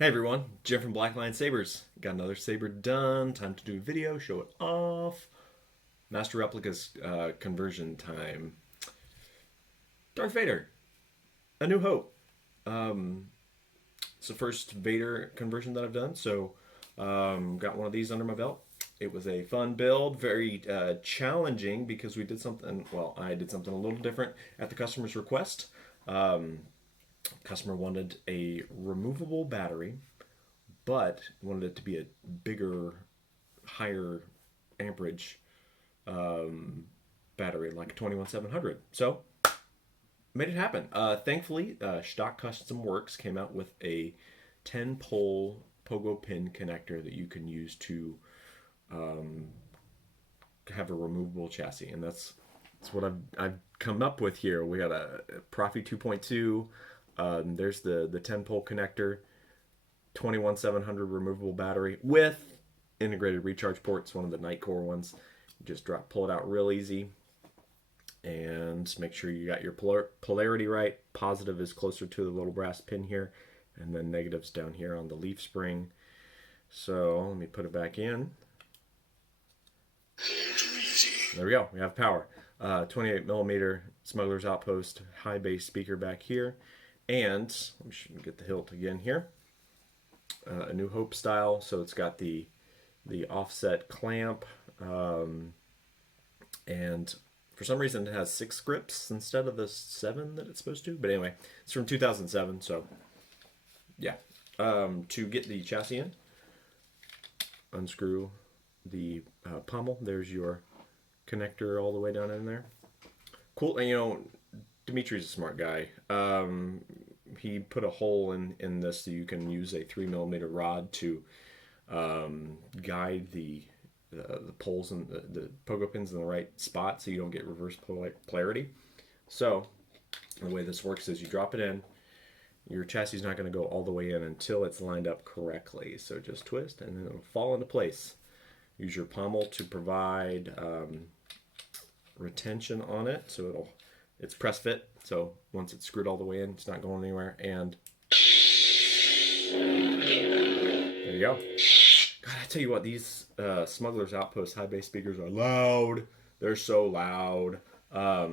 Hey everyone, Jim from Black Lion Sabers. Got another saber done. Time to do a video, show it off. Master Replicas conversion time. Darth Vader, A New Hope. It's the first Vader conversion that I've done, so got one of these under my belt. It was a fun build, very challenging because we did something, well, I did something a little different at the customer's request. Customer wanted a removable battery, but wanted it to be a bigger, higher amperage battery, like a 21700. So made it happen. Thankfully, ShtokCustomWorx came out with a 10-pole pogo pin connector that you can use to have a removable chassis, and that's what I've come up with here. We got a Proffie 2.2. There's the 10-pole connector, 21700 removable battery with integrated recharge ports, one of the Nitecore ones. You just pull it out real easy, and make sure you got your polarity right. Positive is closer to the little brass pin here, and then negative's down here on the leaf spring. So let me put it back in. There we go. We have power. 28 millimeter Smuggler's Outpost high bass speaker back here. And let me get the hilt again here. A New Hope style, so it's got the offset clamp, and for some reason it has 6 grips instead of the 7 that it's supposed to. But anyway, it's from 2007, so yeah. To get the chassis in, unscrew the pommel. There's your connector all the way down in there. Cool, and you know, Dimitri's a smart guy. He put a hole in this so you can use a 3mm rod to guide the poles and the pogo pins in the right spot so you don't get reverse polarity. So the way this works is you drop it in. Your chassis is not going to go all the way in until it's lined up correctly. So just twist and then it'll fall into place. Use your pommel to provide retention on it, so it's press fit. So once it's screwed all the way in, it's not going anywhere. And there you go. God, I tell you what, these Smuggler's Outpost high bass speakers are loud. They're so loud. I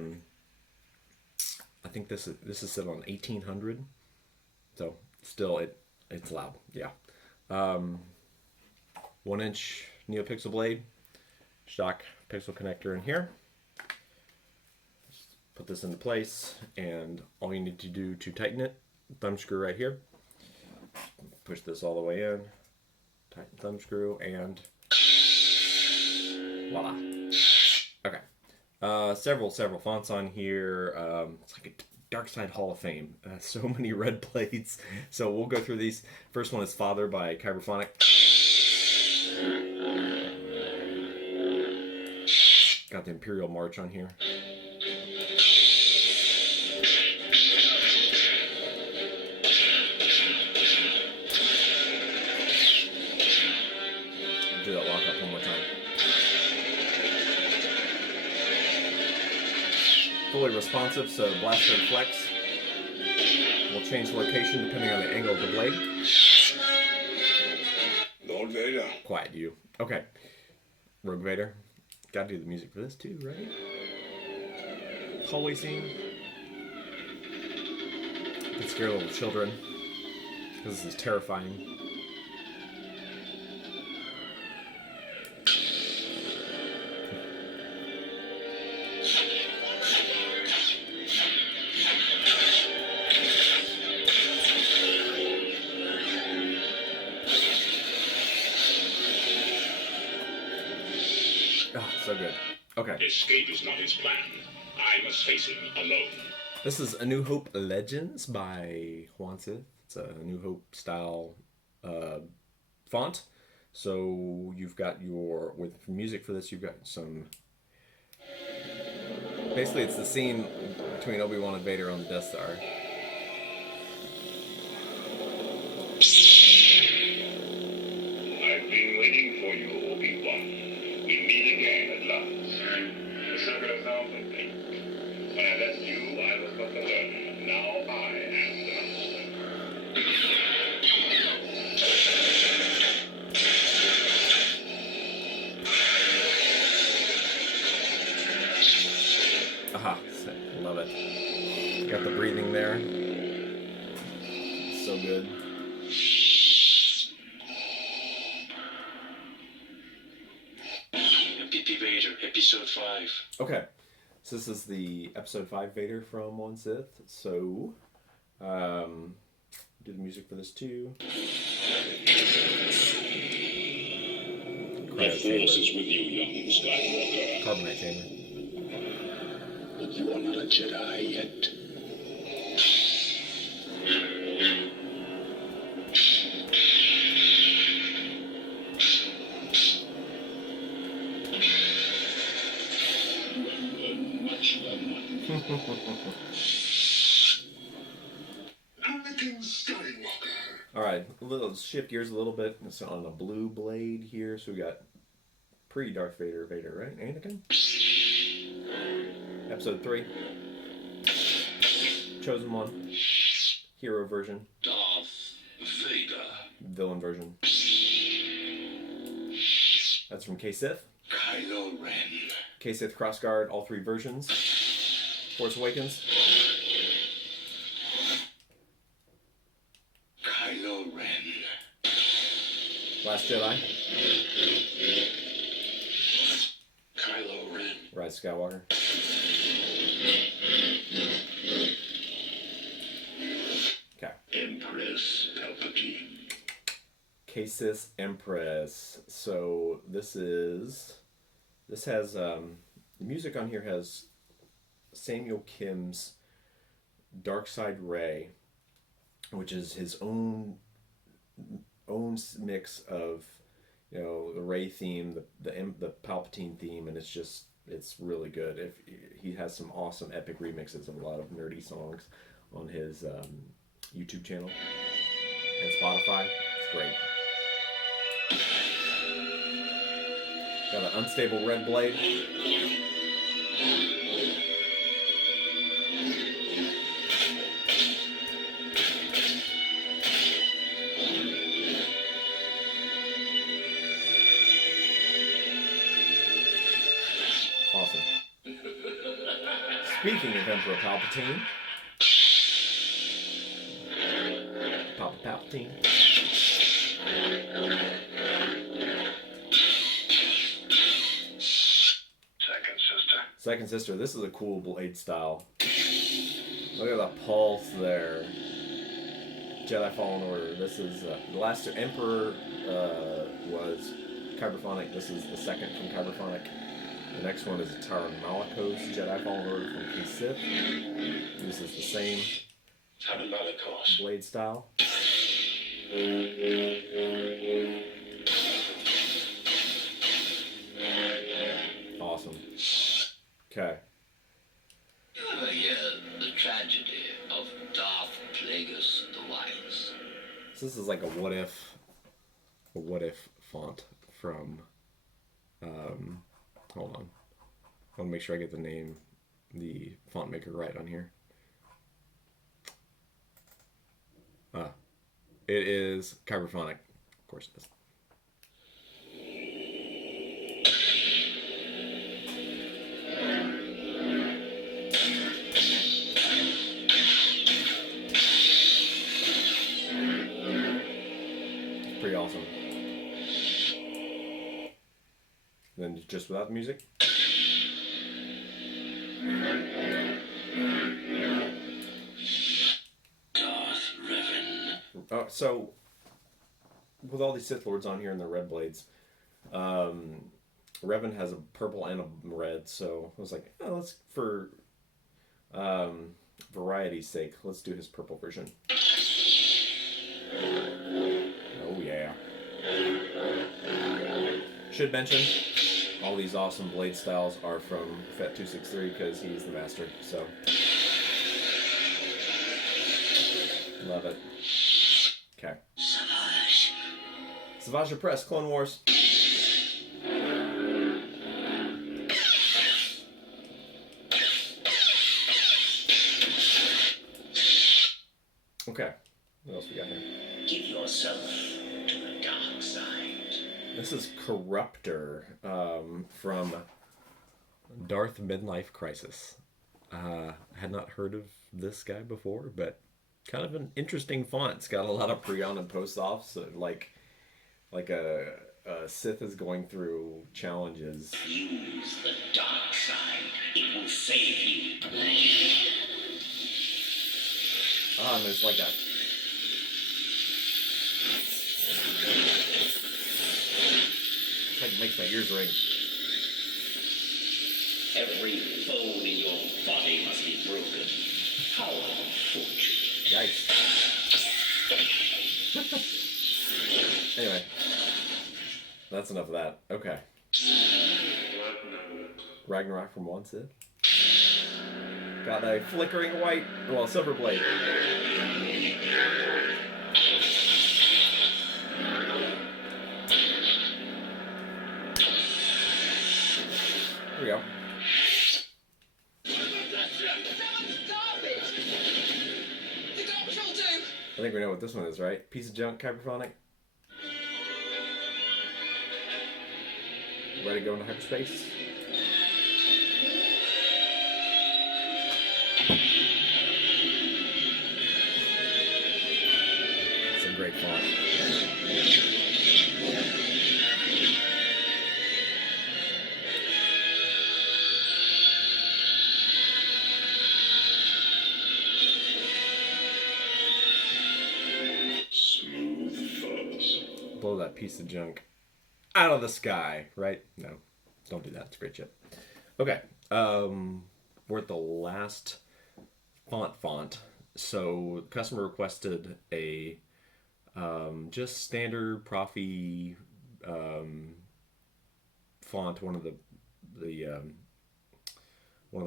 think this is set on 1800. So still it's loud. Yeah. 1-inch Neopixel blade, Shtok pixel connector in here. Put this into place, and all you need to do to tighten it, thumb screw right here. Push this all the way in, tighten thumb screw, and voila. Okay. Several fonts on here. It's like a Dark Side Hall of Fame. So many red plates. So we'll go through these. First one is Father by Kyberphonic. Got the Imperial March on here. Do that lock up one more time. Fully responsive, so blaster and flex will change location depending on the angle of the blade. Lord Vader. Quiet, you. Okay. Rogue Vader. Gotta do the music for this too, right? Hallway scene. You can scare little children, because this is terrifying. Oh, so good. Okay. Escape is not his plan. I must face him alone. This is A New Hope Legends by Sith. It's a New Hope style font. So you've got with music for this, you've got some, basically it's the scene between Obi-Wan and Vader on the Death Star. I've been waiting for you, Obi-Wan. We meet again at last. The circle is now complete. When I left you, I was but the learner. Now I am the master. Aha, love it. Got the breathing there. So good. MPP Vader, episode 5. Okay, so this is the episode 5 Vader from One Sith. So, do the music for this too. The Force is with you, young Skywalker. Carbonite chamber. But you are not a Jedi yet. Anakin Skywalker. Alright, let's shift gears a little bit. It's on a blue blade here, so we got pre-Darth Vader, right? Anakin? Episode 3. Chosen One. Hero version. Darth Vader. Villain version. That's from K-Sith. Kylo Ren. K-Sith Crossguard, all 3 versions. Force Awakens. Kylo Ren. Last Jedi. Kylo Ren. Rise of Skywalker. Okay. Empress Palpatine. K-Sith Empress. So this has the music on here has Samuel Kim's Dark Side Ray, which is his own mix of, you know, the Ray theme, the Palpatine theme, and it's really good. If he has some awesome epic remixes of a lot of nerdy songs on his YouTube channel and Spotify. It's great. Got an unstable red blade. Awesome. Speaking of Emperor Palpatine. Palpatine. Second Sister, this is a cool blade style. Look at the pulse there. Jedi Fallen Order. This is the last Emperor was Kyberphonic. This is the second from Kyberphonic. The next one is Taron Malicos, Jedi Fallen Order from K-Sith. This is the same blade style. Awesome. Okay. You ever hear the tragedy of Darth Plagueis the Wise? So this is like a what if font from, hold on. I want to make sure I get the font maker right on here. It is Kyberphonic. Of course it is. Pretty awesome. Then just without the music. Darth Revan. So with all these Sith Lords on here and the red blades, Revan has a purple and a red, so I was like, oh, let's, for variety's sake, let's do his purple version. Oh yeah. Should mention, all these awesome blade styles are from Fet263 because he's the master, so love it. Okay. Savage. Savage Press, Clone Wars. Okay, what else we got here? Give yourself to the dark side. This is Corruptor from Darth Midlife Crisis. Had not heard of this guy before, but kind of an interesting font. It's got a lot of pre-on and post-offs, so like a Sith is going through challenges. Use the dark side. It will save you. Ah, and there's like that. It's like it makes my ears ring. Every bone in your body must be broken. How unfortunate. Yikes. Anyway, that's enough of that. Okay. Ragnarok from One Sith. Got a flickering white, well, silver blade. Here we go. I think we know what this one is, right? Piece of junk, Hyperphonic. Ready to go into hyperspace? It's a great font. Blow that piece of junk out of the sky, right? No, don't do that. It's a great chip. Okay, we're at the last font. So the customer requested a just standard Proffie font, one of the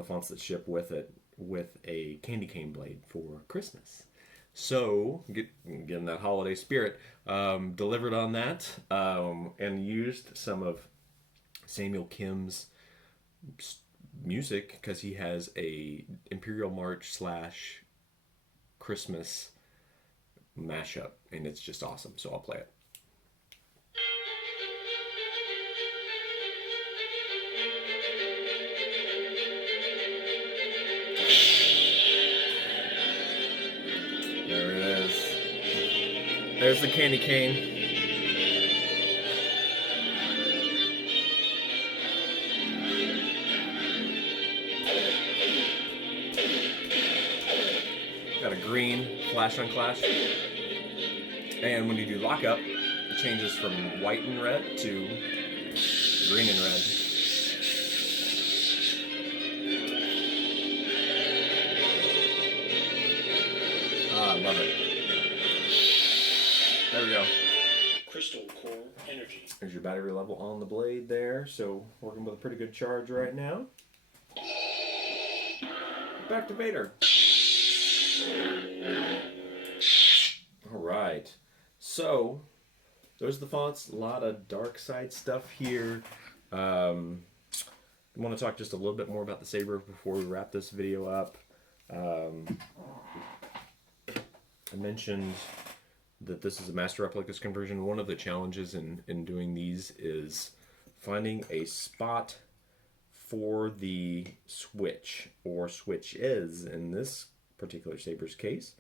fonts that ship with it, with a candy cane blade for Christmas. So, getting that holiday spirit, delivered on that, and used some of Samuel Kim's music, because he has a Imperial March / Christmas mashup, and it's just awesome, so I'll play it. There it is. There's the candy cane. Got a green flash on clash. And when you do lockup, it changes from white and red to green and red. Ah, I love it. There we go. Crystal core energy. There's your battery level on the blade there. So working with a pretty good charge right now. Back to Vader. All right. So those are the fonts. A lot of dark side stuff here. I want to talk just a little bit more about the saber before we wrap this video up. I mentioned that this is a Master Replicas conversion. One of the challenges in doing these is finding a spot for the switch, or switches in this particular saber's case.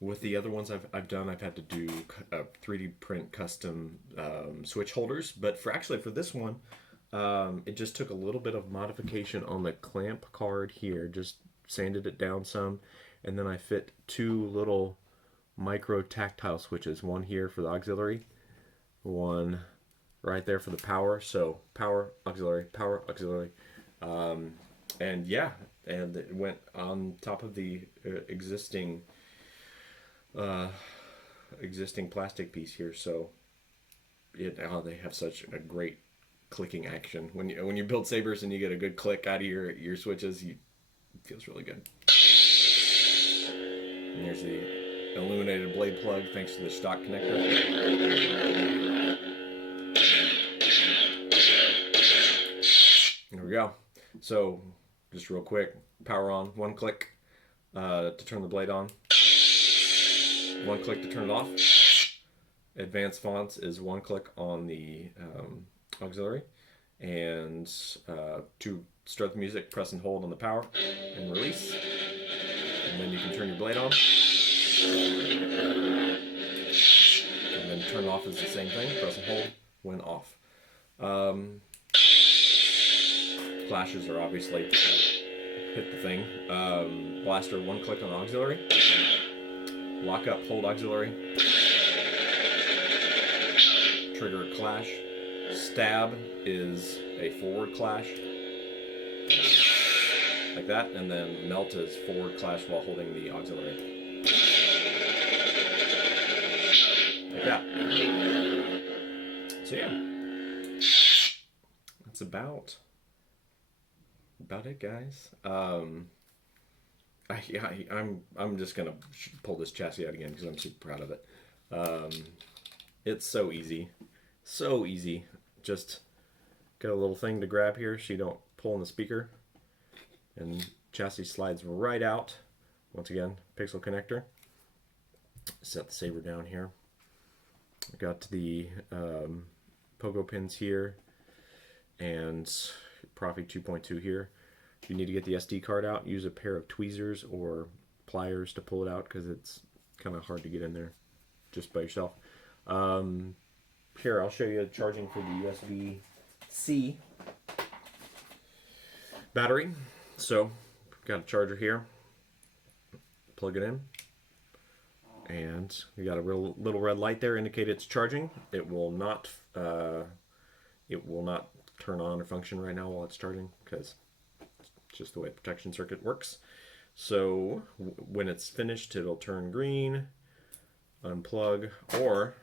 With the other ones I've done, I've had to do 3D print custom switch holders, but for this one, it just took a little bit of modification on the clamp card here, just sanded it down some, and then I fit two little micro tactile switches, one here for the auxiliary, one right there for the power. So power, auxiliary, and yeah, and it went on top of the existing plastic piece here. So they have such a great clicking action. When you build sabers and you get a good click out of your switches, it feels really good. And there's the illuminated blade plug thanks to the Shtok Connector. There we go. So just real quick, power on, one click to turn the blade on, one click to turn it off. Advanced fonts is one click on the auxiliary, And to start the music, press and hold on the power and release. And then you can turn your blade on. And then turn it off is the same thing. Press and hold when off. Flashes are obviously hit the thing. Blaster, one click on auxiliary. Lock up, hold auxiliary. Trigger clash. Stab is a forward clash. Like that, and then melt is forward clash while holding the auxiliary. Like that. So yeah. That's about it, guys. I'm just gonna pull this chassis out again because I'm super proud of it. It's so easy, just got a little thing to grab here so you don't pull in the speaker, and chassis slides right out. Once again, pixel connector. Set the saber down here. Got the pogo pins here and Proffie 2.2 here. If you need to get the SD card out, use a pair of tweezers or pliers to pull it out because it's kind of hard to get in there just by yourself. Here, I'll show you charging for the USB-C battery. So, got a charger here. Plug it in. And you got a little red light there indicate it's charging. It will not turn on or function right now while it's charging because it's just the way the protection circuit works. So when it's finished, it'll turn green, unplug, or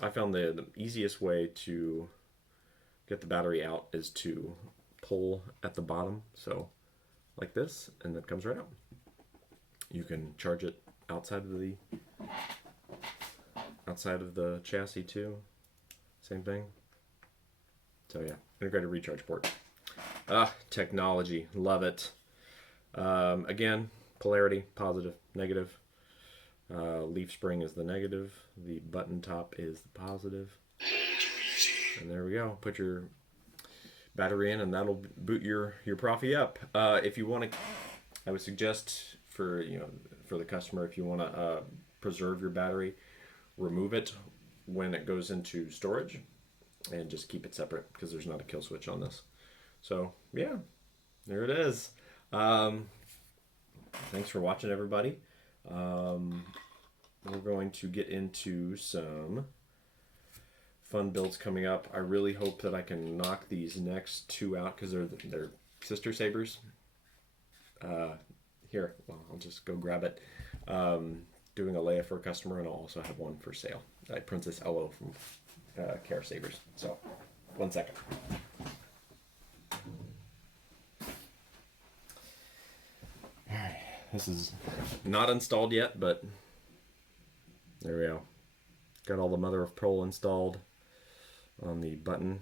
I found the easiest way to get the battery out is to pull at the bottom, so like this, and it comes right out. You can charge it outside of the chassis too. Same thing. So yeah, integrated recharge port. Technology, love it. Again, polarity, positive, negative. Leaf spring is the negative. The button top is the positive. And there we go. Put your battery in, and that'll boot your Proffie up. If you want to, I would suggest for the customer, if you want to preserve your battery, remove it when it goes into storage, and just keep it separate because there's not a kill switch on this. So yeah, there it is. Thanks for watching, everybody. We're going to get into some fun builds coming up. I really hope that I can knock these next two out because they're sister sabers. Here, well, I'll just go grab it. Doing a layup for a customer, and I'll also have one for sale. Princess Elo from Care Sabers. So, 1 second. Alright, this is not installed yet, but there we go. Got all the mother of pearl installed on the button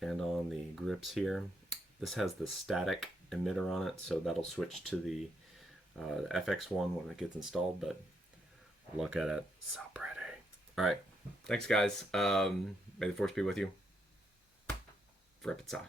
and on the grips here. This has the static emitter on it, so that'll switch to the FX1 when it gets installed, but look at it. So pretty. Alright, thanks guys. May the force be with you. Repitza.